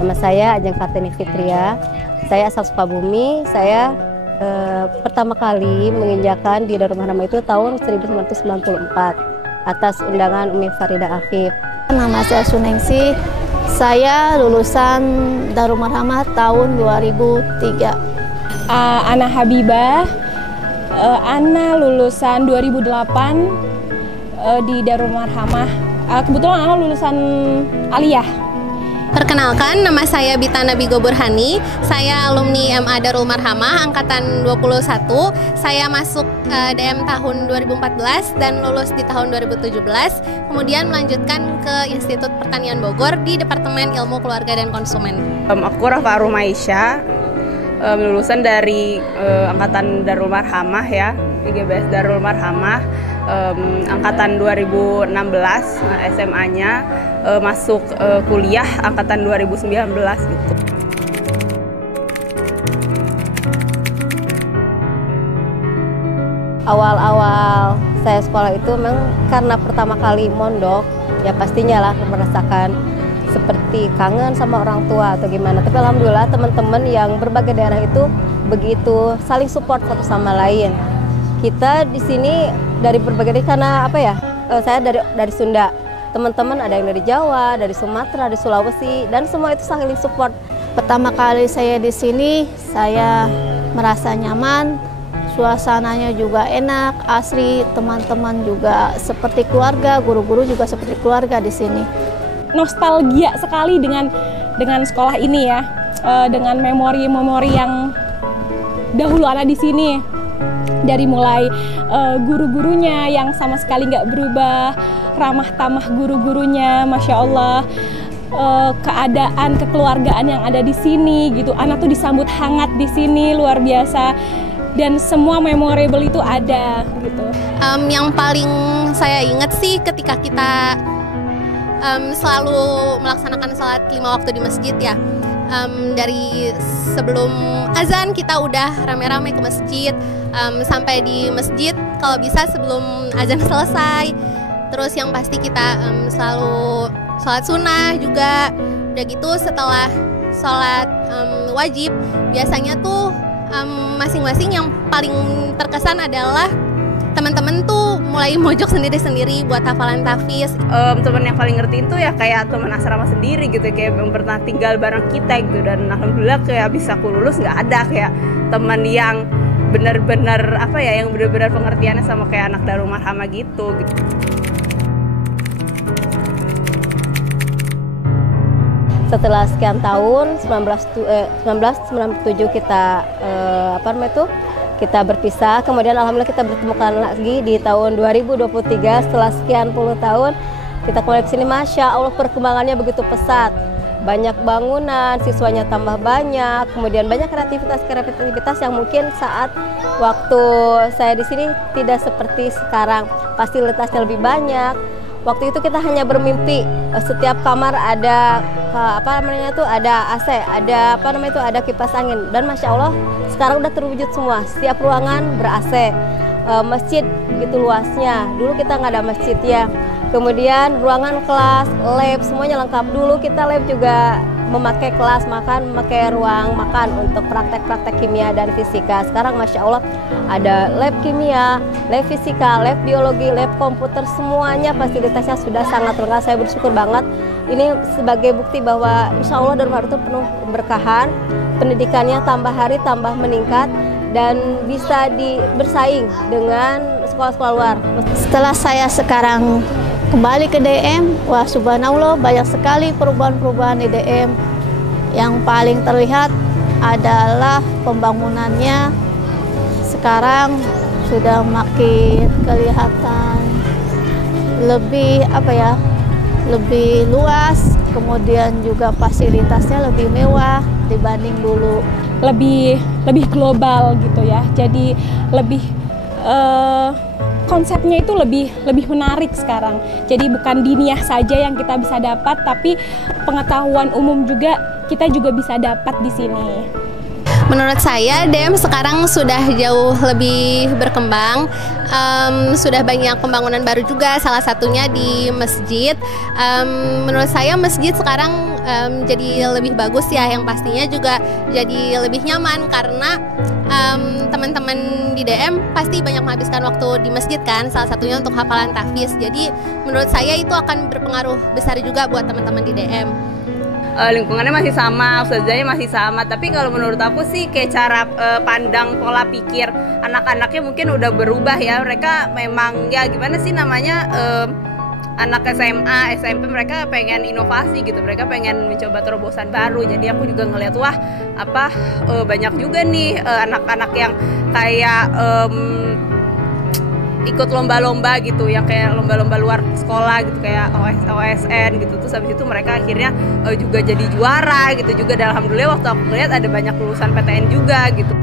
Nama saya Ajeng Kartini Fitria. Saya asal Sukabumi. Saya pertama kali menginjakan di Darul Marhamah itu tahun 1994 atas undangan Umi Farida Afif. Nama saya Suningsih. Saya lulusan Darul Marhamah tahun 2003. Ana Habibah. Ana lulusan 2008 di Darul Marhamah. Kebetulan Ana lulusan aliyah. Perkenalkan, nama saya Bita Nabigo Burhani. Saya alumni MA Darul Marhamah angkatan 21. Saya masuk DM tahun 2014 dan lulus di tahun 2017. Kemudian melanjutkan ke Institut Pertanian Bogor di Departemen Ilmu Keluarga dan Konsumen. Aku Rafa Rumaisya, lulusan dari angkatan Darul Marhamah ya, IGBS Darul Marhamah, angkatan 2016 SMA-nya, masuk kuliah angkatan 2019 gitu. Awal-awal saya sekolah itu memang karena pertama kali mondok, ya pastinya lah merasakan seperti kangen sama orang tua atau gimana. Tapi alhamdulillah teman-teman yang berbagai daerah itu begitu saling support satu sama lain. Kita di sini dari berbagai daerah karena apa ya? Saya dari Sunda. Teman-teman ada yang dari Jawa, dari Sumatera, dari Sulawesi, dan semua itu saling support. Pertama kali saya di sini, saya merasa nyaman, suasananya juga enak, asri, teman-teman juga seperti keluarga, guru-guru juga seperti keluarga di sini. Nostalgia sekali dengan sekolah ini ya, dengan memori-memori yang dahulu ada di sini. Dari mulai guru-gurunya yang sama sekali nggak berubah, ramah tamah guru-gurunya, masya Allah, keadaan kekeluargaan yang ada di sini gitu, anak tuh disambut hangat di sini luar biasa, dan semua memorable itu ada gitu. Yang paling saya ingat sih ketika kita selalu melaksanakan sholat 5 waktu di masjid ya. Dari sebelum azan kita udah rame-rame ke masjid, sampai di masjid kalau bisa sebelum azan selesai. Terus yang pasti kita selalu sholat sunnah juga. Udah gitu setelah sholat wajib biasanya tuh masing-masing yang paling terkesan adalah teman-teman tuh mulai mojok sendiri-sendiri buat hafalan tahfiz. Teman yang paling ngertiin tuh ya kayak teman asrama sendiri gitu, kayak yang pernah tinggal bareng kita gitu. Dan alhamdulillah kayak bisa aku lulus nggak ada kayak teman yang benar-benar apa ya, yang benar-benar pengertiannya sama kayak anak Darul Marhamah gitu. Setelah sekian tahun 1997 kita kita berpisah, kemudian alhamdulillah kita bertemukan lagi di tahun 2023 setelah sekian puluh tahun kita kembali ke sini. Masya Allah perkembangannya begitu pesat, banyak bangunan, siswanya tambah banyak, kemudian banyak kreativitas yang mungkin saat waktu saya di sini tidak seperti sekarang, fasilitasnya lebih banyak. Waktu itu kita hanya bermimpi setiap kamar ada ada AC, ada kipas angin, dan masya Allah sekarang udah terwujud semua. Setiap ruangan ber-AC, masjid begitu luasnya. Dulu kita nggak ada masjid ya. Kemudian ruangan kelas, lab semuanya lengkap. Dulu kita lab juga memakai kelas makan, memakai ruang makan untuk praktek-praktek kimia dan fisika. Sekarang masya Allah ada lab kimia, lab fisika, lab biologi, lab komputer, semuanya fasilitasnya sudah sangat lengkap. Saya bersyukur banget. Ini sebagai bukti bahwa insya Allah Darul Marhamah itu penuh keberkahan, pendidikannya tambah hari tambah meningkat dan bisa bersaing dengan sekolah-sekolah luar. Setelah saya sekarang kembali ke DM, wah subhanallah banyak sekali perubahan-perubahan di DM. Yang paling terlihat adalah pembangunannya sekarang sudah makin kelihatan lebih lebih luas, kemudian juga fasilitasnya lebih mewah dibanding dulu. Lebih global gitu ya, jadi lebih konsepnya itu lebih menarik sekarang. Jadi bukan diniyah saja yang kita bisa dapat, tapi pengetahuan umum juga kita juga bisa dapat di sini. Menurut saya DM sekarang sudah jauh lebih berkembang, sudah banyak pembangunan baru juga, salah satunya di masjid. Menurut saya masjid sekarang jadi lebih bagus ya, yang pastinya juga jadi lebih nyaman karena teman-teman di DM pasti banyak menghabiskan waktu di masjid kan, salah satunya untuk hafalan tahfiz. Jadi menurut saya itu akan berpengaruh besar juga buat teman-teman di DM. Lingkungannya masih sama, ustazahnya masih sama, tapi kalau menurut aku sih kayak cara pandang pola pikir anak-anaknya mungkin udah berubah ya. Mereka memang ya gimana sih namanya, anak SMA, SMP mereka pengen inovasi gitu, mereka pengen mencoba terobosan baru. Jadi aku juga ngeliat wah banyak juga nih anak-anak yang kayak ikut lomba-lomba gitu, yang kayak lomba-lomba luar sekolah gitu, kayak OSN gitu. Terus habis itu mereka akhirnya juga jadi juara gitu juga. Dan alhamdulillah waktu aku lihat ada banyak lulusan PTN juga gitu.